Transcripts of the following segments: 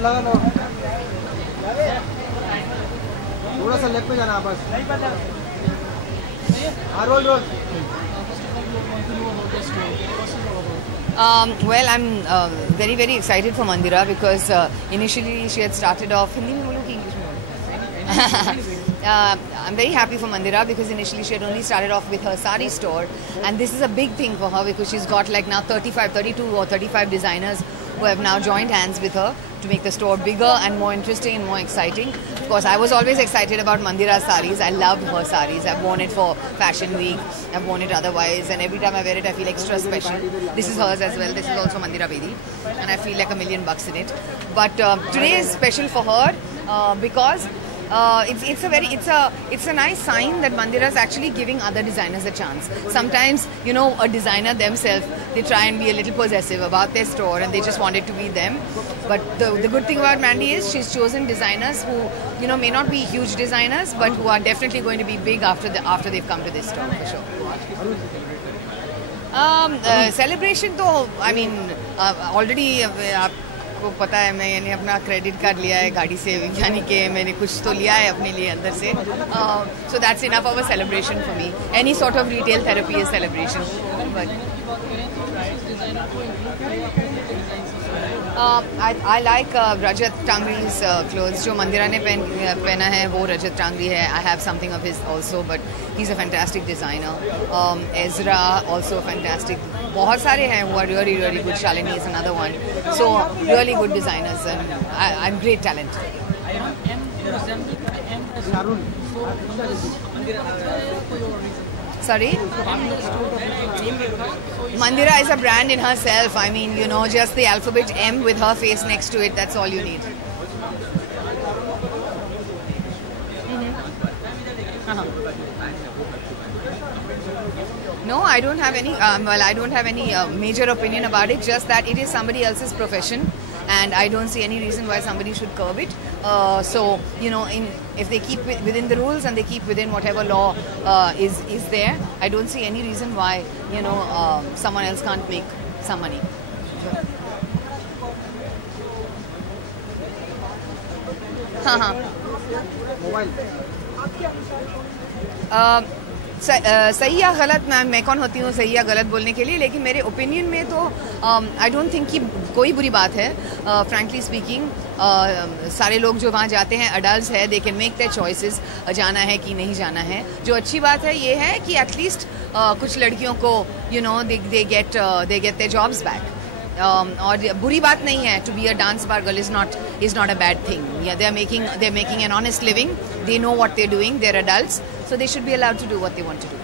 लगा लो, थोड़ा सा लेफ्ट पे जाना बस। Roll roll. Well, I'm very excited for Mandira because initially she had started off Hindi में बोलो कि English में बोलो? I'm very happy for Mandira because initially she had only started off with her sari store, and this is a big thing for her because she's got like now 32 or 35 designers who have now joined hands with her to make the store bigger and more interesting and more exciting. Of course, I was always excited about Mandira's saris. I loved her saris. I've worn it for Fashion Week. I've worn it otherwise, and every time I wear it, I feel extra special. This is hers as well. This is also Mandira Bedi, and I feel like $1,000,000 in it. But today is special for her because it's a nice sign that Mandira is actually giving other designers a chance. Sometimes, you know, a designer themselves, they try and be a little possessive about their store and they just want it to be them. But the good thing about Mandy is she's chosen designers who, you know, may not be huge designers, but who are definitely going to be big after they've come to this store for sure. Celebration तो I mean already को पता है, मैंने अपना credit card लिया है गाड़ी से, यानी कि मैंने कुछ तो लिया है अपने लिए अंदर से. So that's enough of a celebration for me. Any sort of retail therapy is celebration. But I like Rajat Tangri's clothes. जो मंदिरा ने पहना है वो रजत टांगरी है. I have something of his also, but he's a fantastic designer. Ezra also fantastic. बहुत सारे हैं who are really good. Shalini is another one. So really good designers and I'm great talent. Sorry? Mandira is a brand in herself. I mean, you know, just the alphabet M with her face next to it, that's all you need. No, I don't have any, I don't have any major opinion about it, just that it is somebody else's profession and I don't see any reason why somebody should curb it. So, you know, if they keep within the rules and they keep within whatever law is there, I don't see any reason why, you know, someone else can't make some money. सही या गलत, मैं कौन होती हूँ सही या गलत बोलने के लिए, लेकिन मेरे ओपिनियन में तो आई डोंट थिंक कि कोई बुरी बात है. फ्रैंकली स्पीकिंग सारे लोग जो वहाँ जाते हैं अडल्ट्स है, they can make their choices, जाना है कि नहीं जाना है. जो अच्छी बात है ये है कि एटलीस्ट कुछ लड़कियों को you know they get their jobs back. और बुरी बात नहीं है to be a dance bar girl is not a bad thing. They are making an honest living. They know what they are doing. They are adults, so they should be allowed to do what they want to do.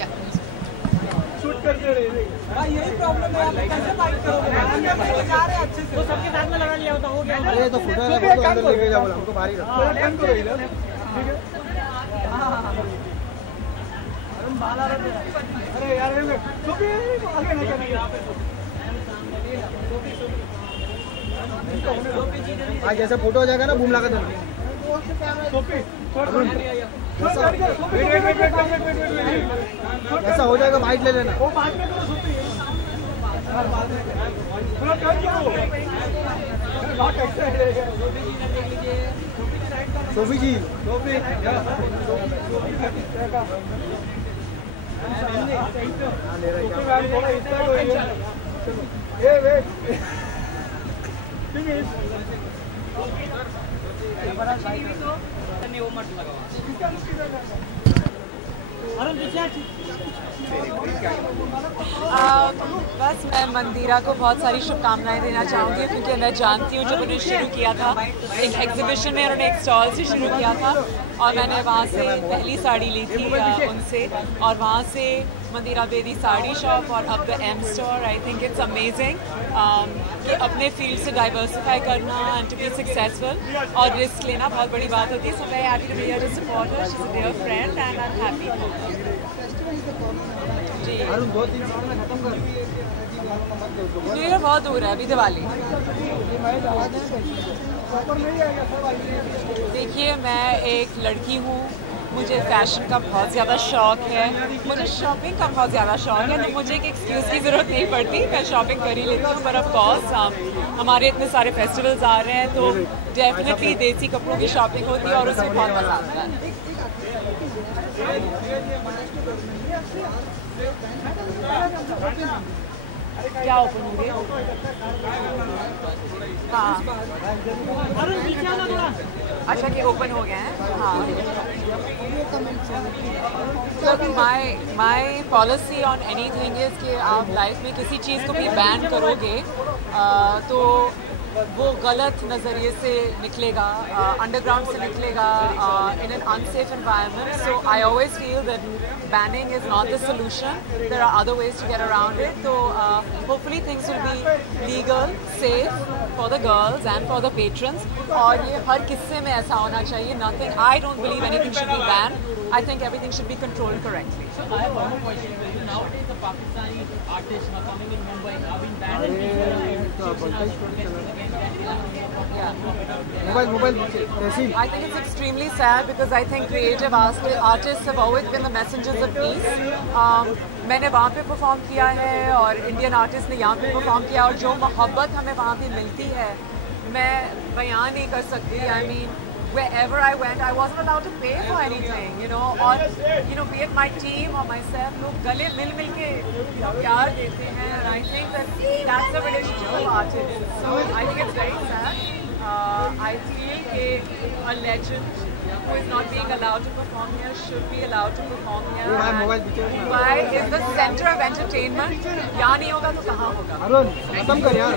Yeah. Shoot करते रहे. यही problem है, आप कैसे fight करोगे? जा रहे हैं अच्छे से, तो सबके साथ में लगा लिया होता हो गया. अरे तो फोटो है, फोटो अंदर लेके जाओ, हमको बाहर ही रखो. बंद करो इधर, ठीक है? हां अरे बाल आ रहे हैं. अरे यार तो भी आगे नहीं करना यहां पे. आज जैसे फोटो हो जाएगा ना, बूम लगा देना. ऐसा हो जाएगा, बाइट ले लेना. सोफी जी, बस मैं मंदिरा को बहुत सारी शुभकामनाएं देना चाहूँगी, क्योंकि मैं जानती हूँ जब उन्होंने शुरू किया था एक एग्जीबिशन में, उन्होंने एक स्टॉल से शुरू किया था और मैंने वहाँ से पहली साड़ी ली थी उनसे, और वहाँ से मंदिरा बेदी साड़ी शॉप और अब the M store. I think it's amazing कि अपने फील्ड से डाइवर्सिफाई करना एंड टू बी सक्सेसफुल और रिस्क लेना बहुत बड़ी बात होती है. सो मैं happy to be here to support her. She is a dear friend and I am happy. जी न्यू ईयर बहुत दूर है, अभी दिवाली. देखिए मैं एक लड़की हूँ, मुझे फैशन का बहुत ज़्यादा शौक है, मुझे शॉपिंग का बहुत ज़्यादा शौक है, तो मुझे एक एक्सक्यूज़ की ज़रूरत नहीं पड़ती, मैं शॉपिंग कर ही लेती हूँ। पर ऑफ कोर्स हमारे इतने सारे फेस्टिवल्स आ रहे हैं तो डेफिनेटली देसी कपड़ों की शॉपिंग होती है और उसमें बहुत मज़ा आता है। क्या ओपन हो गया? हाँ, अच्छा कि ओपन हो गया है। हाँ, तो माई पॉलिसी ऑन एनीथिंग इज़ कि आप लाइफ में किसी चीज़ को भी बैन करोगे तो वो गलत नज़रिए से निकलेगा, अंडरग्राउंड से निकलेगा, in an unsafe environment. So I always feel that banning is not the solution, there are other ways to get around it. तो hopefully things will be legal, safe for the girls and for the patrons, और ये हर किस्से में ऐसा होना चाहिए। Nothing, I don't believe anything should be ban, I think everything should be controlled correctly. So I have one more question. Nowadays the Pakistani artists are coming in Mumbai have been banned. I think it's extremely sad because I think creative artists have always been the messengers of peace. मैंने वहाँ पे perform किया है और Indian artist ने यहाँ पे perform किया, और जो मोहब्बत हमें वहाँ पे मिलती है मैं बयान नहीं कर सकती। I mean, wherever I went, I wasn't allowed to pay for anything, you know, or be it my team or myself, लोग गले मिल के प्यार देते हैं, and I think that's the relationship of artists. So I think it's very sad. I feel a legend who is not being allowed to perform here should be allowed to perform here. Mumbai is the center of entertainment. यहाँ नहीं होगा तो कहाँ होगा? अरुण, खत्म कर यार।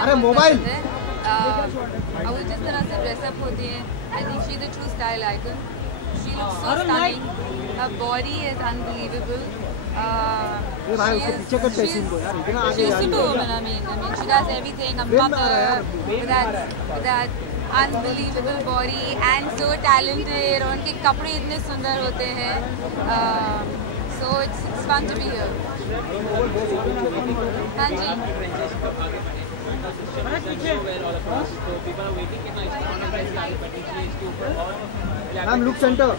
अरे मोबाइल और वो जिस तरह से ड्रेसअप होती है, I think she is the true style icon. She looks so stunning, her body is unbelievable. भाई उसको पीछे करते हैं इनको यार, इतना आगे जा रही है. I mean she does everything. A mother with that unbelievable body and so talented. और उनके कपड़े इतने सुंदर होते हैं. So it's fun to be here. हाँ जी. Ma'am look centre.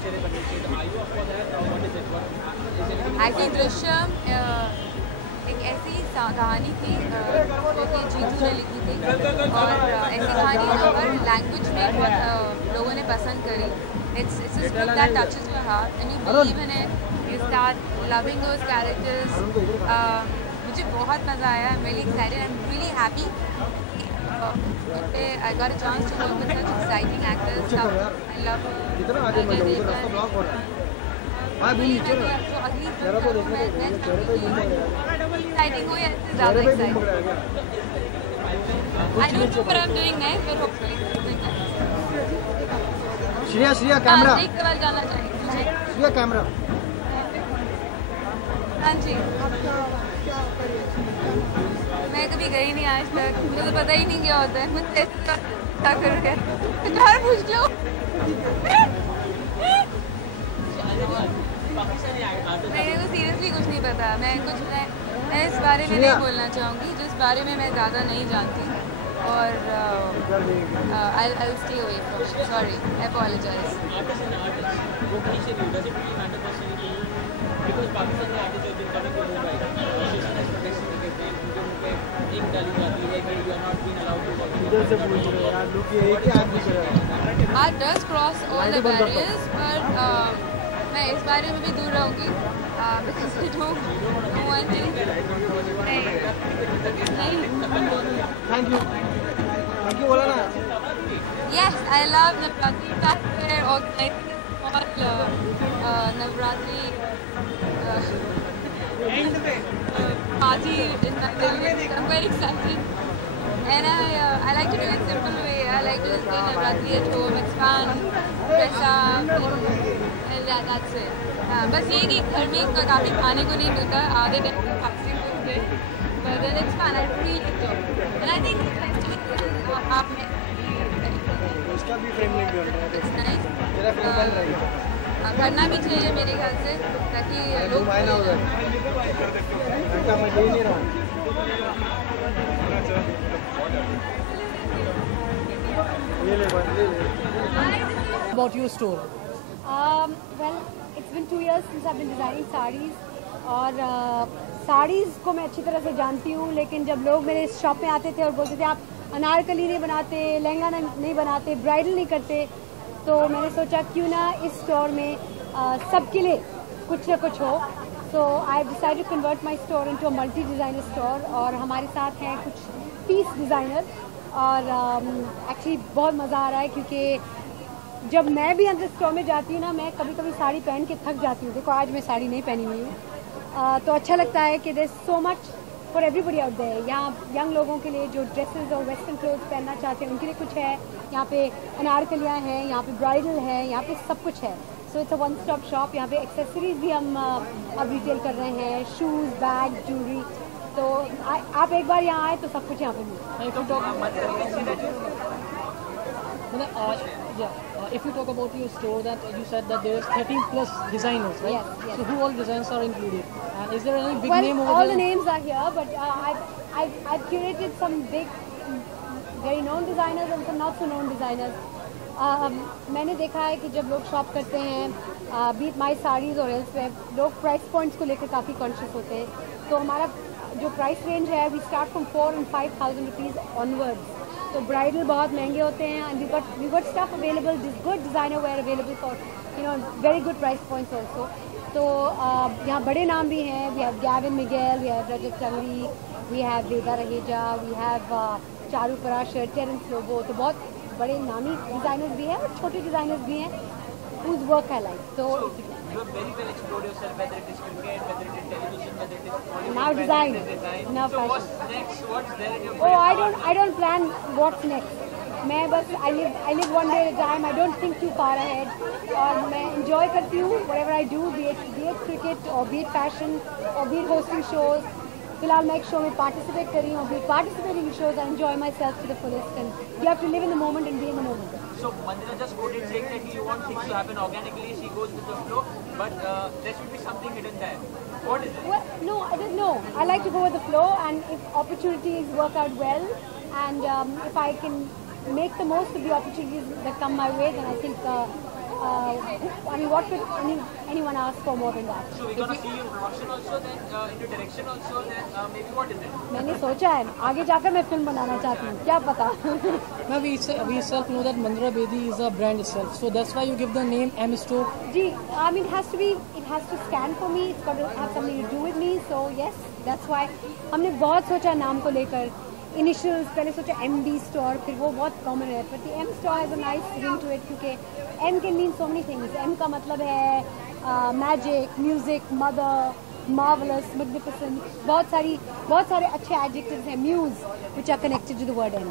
Actually Drishyam एक ऐसी कहानी थी जो कि जीतू ने लिखी थी, और ऐसी कहानी जो हर लैंग्वेज में बहुत लोगों ने पसंद करी. It's a book that touches your heart and you believe in it. You start loving those characters. मुझे बहुत मज़ा आया. I'm really excited. I'm really happy. I got a chance to work with such exciting actors. I love Ajay Devgan. हाँ भी नीचे तो अगली film मैं exciting हो या इससे ज़्यादा exciting. I don't know what I'm doing next, but hopefully. Shreya camera. एक सवाल जानना चाहिए. श्रेया कैमरा. हाँ जी. मैं कभी गई नहीं आज तक, मुझे तो पता ही नहीं क्या होता है. मुझसे क्या करोगे? कुछ और पूछ लो. मेरे को सीरियसली कुछ नहीं पता. मैं मैं इस बारे में नहीं बोलना चाहूँगी जिस बारे में मैं ज़्यादा नहीं जानती और I'll stay away from it. Sorry, I apologize. Because Pakistani artists have been coming to Mumbai, association has protested against them. उनके मुँह पे एक डाली जाती है कि you are not being allowed to work. इधर से पूछ रहे हैं यार लोग ये एक ही आदमी कर रहे हैं. Art does cross all the barriers, but मैं इस बारे में भी दूर रहूँगी because I don't want to. नहीं. Thank you बोला ना. Yes, I love Navratri. That's where organizing small Navratri party in my village. I'm very excited. And I like to do it simple way. I like to just play Navratri at home. It's fun, dress up, and that's it. बस ये कि घर में काफ़ी खाने को नहीं मिलता आधे दिन फास्टिंग होते हैं but then it's fun. I really enjoy it. And I think आप उसका भी फ्रेम लेंगे it's nice. तेरा फ्रेम बन रहा है करना भी चाहिए मेरे ख्याल से ताकि लोग मायना हो जाए मैं ले नहीं रहा हूँ ये ले About your store? Well, it's been 2 years since I've been designing sarees और साड़ीज़ को मैं अच्छी तरह से जानती हूँ लेकिन जब लोग मेरे शॉप में आते थे और बोलते थे आप अनारकली नहीं बनाते, लहंगा नहीं बनाते, ब्राइडल नहीं करते तो मैंने सोचा क्यों ना इस स्टोर में सबके लिए कुछ ना कुछ हो. So I decided to convert my store into a multi designer store और हमारे साथ हैं कुछ पीस डिज़ाइनर और एक्चुअली बहुत मज़ा आ रहा है क्योंकि जब मैं भी अंदर स्टोर में जाती हूँ ना मैं कभी कभी साड़ी पहन के थक जाती हूँ. देखो आज मैं साड़ी नहीं पहनी हुई हूँ तो अच्छा लगता है कि there is so much for everybody out there. यहाँ यंग लोगों के लिए जो ड्रेसेस और वेस्टर्न क्लोथ्स पहनना चाहते हैं उनके लिए कुछ है. यहाँ पे अनारकलियाँ हैं, यहाँ पे ब्राइडल है, यहाँ पे सब कुछ है. So it's a one stop shop. यहाँ पे एक्सेसरीज भी हम अब रिटेल कर रहे हैं, शूज़, बैग, ज्वेलरी. तो आप एक बार यहाँ आए तो सब कुछ यहाँ पे मिले. If you talk about your store, that you said that there is 13 plus designers, right? Yes. So who all designs are included? And is there any big name over all there? the names are here, but I've curated some big, very known designers and some not so known designers. मैंने देखा है कि जब लोग shop करते हैं beat माई साड़ीज़ और elsewhere लोग प्राइस पॉइंट्स को लेकर काफ़ी कॉन्शियस होते हैं. तो हमारा जो प्राइस रेंज है we start from 4,000 and 5,000 rupees onwards. तो ब्राइडल बहुत महंगे होते हैं and we got stuff available this good designer wear available for very good price points also. तो यहाँ बड़े नाम भी हैं. We have Gavin Miguel, we have Rajat Tangri, we have Veda Raheja, we have Charu Parashar, Terrence Lobo. तो बहुत बड़े नामी डिज़ाइनर्स भी हैं और छोटे डिज़ाइनर्स भी हैं whose work I like. So you have very well explored yourself, whether it is cricket, whether it is television, whether it is Hollywood, now design, now so fashion. what's next? What's there in your Oh, I don't plan what's next. मैं बस I live one day at a time. I don't think too far ahead. और मैं enjoy करती हूँ whatever I do, be it cricket or be it fashion or be it hosting shows. फिलहाल मैं एक show में पार्टिसिपेट कर रही हूँ. be participating in shows, I enjoy myself to the fullest and you have to live in the moment and be in the moment. So Mandira just quoted saying that you want things to happen organically. She goes with the flow, but there should be something hidden there. What is it? Well, no, I don't know. I like to go with the flow, and if opportunities work out well, and if I can make the most of the opportunities that come my way, then I think, I mean, what could anyone ask for more than that? So we're gonna see you in production also, then in your direction also, then maybe what is it? मैंने सोचा है आगे जाकर मैं film बनाना चाहती हूँ. क्या पता? Now we itself know that Mandira Bedi is a brand itself, so that's why you give the name M Store. Ji, I mean, it has to stand for me. It's got to have something to do with me. So yes, that's why हमने बहुत सोचा नाम को लेकर. Initials पहले सोचा MB Store, फिर वो बहुत common है. But the M Store has a nice ring to it क्योंकि M can mean so many things. M का मतलब है magic, music, mother, marvelous, magnificent. बहुत सारे अच्छे adjectives हैं. Muse, which are connected to the word M.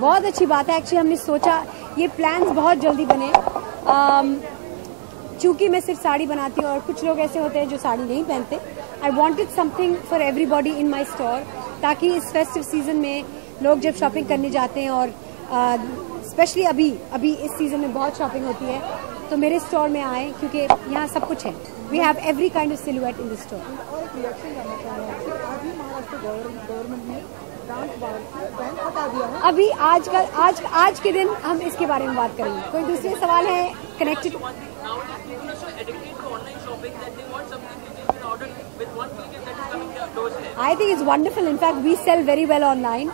बहुत अच्छी बात है. एक्चुअली हमने सोचा ये प्लान्स बहुत जल्दी बने. चूँकि मैं सिर्फ साड़ी बनाती हूँ और कुछ लोग ऐसे होते हैं जो साड़ी नहीं पहनते. I wanted something for everybody in my store ताकि इस फेस्टिव सीजन में लोग जब शॉपिंग करने जाते हैं और स्पेशली अभी इस सीज़न में बहुत शॉपिंग होती है, तो मेरे स्टोर में आए क्योंकि यहाँ सब कुछ है. We have every kind of silhouette in the store. और एक रिएक्शन करना चाहूँगा कि अभी महाराष्ट्र गवर्नमेंट ने डांस बार से बैन हटा दिया है. अभी आज के दिन हम इसके बारे में बात करेंगे. कोई दूसरे सवाल है connected? I think it's wonderful. In fact, we sell very well online.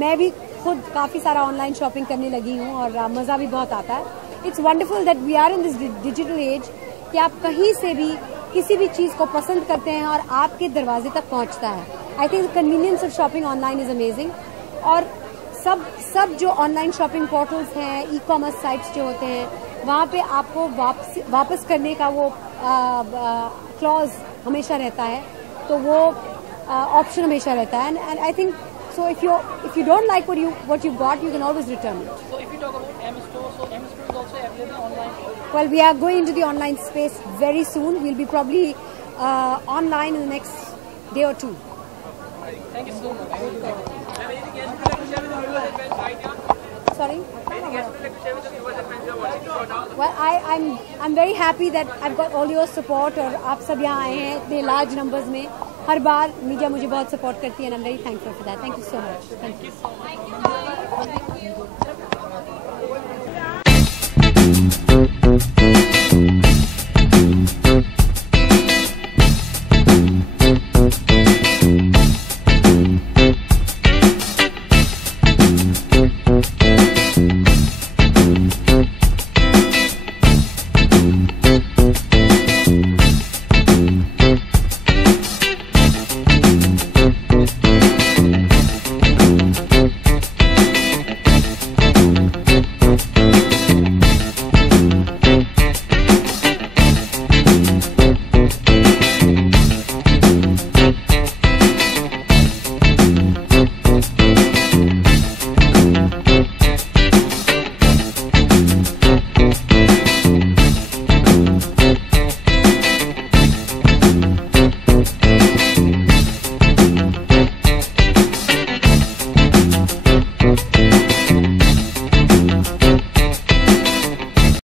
मैं भी खुद काफ़ी सारा ऑनलाइन शॉपिंग करने लगी हूँ और मज़ा भी बहुत आता है. It's wonderful that we are in this digital age कि आप कहीं से भी किसी भी चीज़ को पसंद करते हैं और आपके दरवाजे तक पहुँचता है. I think the convenience of shopping online is amazing. और सब जो ऑनलाइन शॉपिंग पोर्टल्स हैं, ई-कॉमर्स साइट्स जो होते हैं, वहाँ पे आपको वापस करने का वो क्लॉज हमेशा रहता है, तो वो ऑप्शन हमेशा रहता है. And I think so if you don't like what you got, you can always return it. So if you talk about M Store, so M Store is also available online. Well, we are going into the online space very soon. We'll be probably online in the next day or two. Thank you so much. Sorry? Well, I'm very happy that I've got all your support और आप सब यहाँ आए हैं इतने large numbers में. हर बार media मुझे बहुत सपोर्ट करती है and I'm very thankful for that. Thank you so much. Thank you.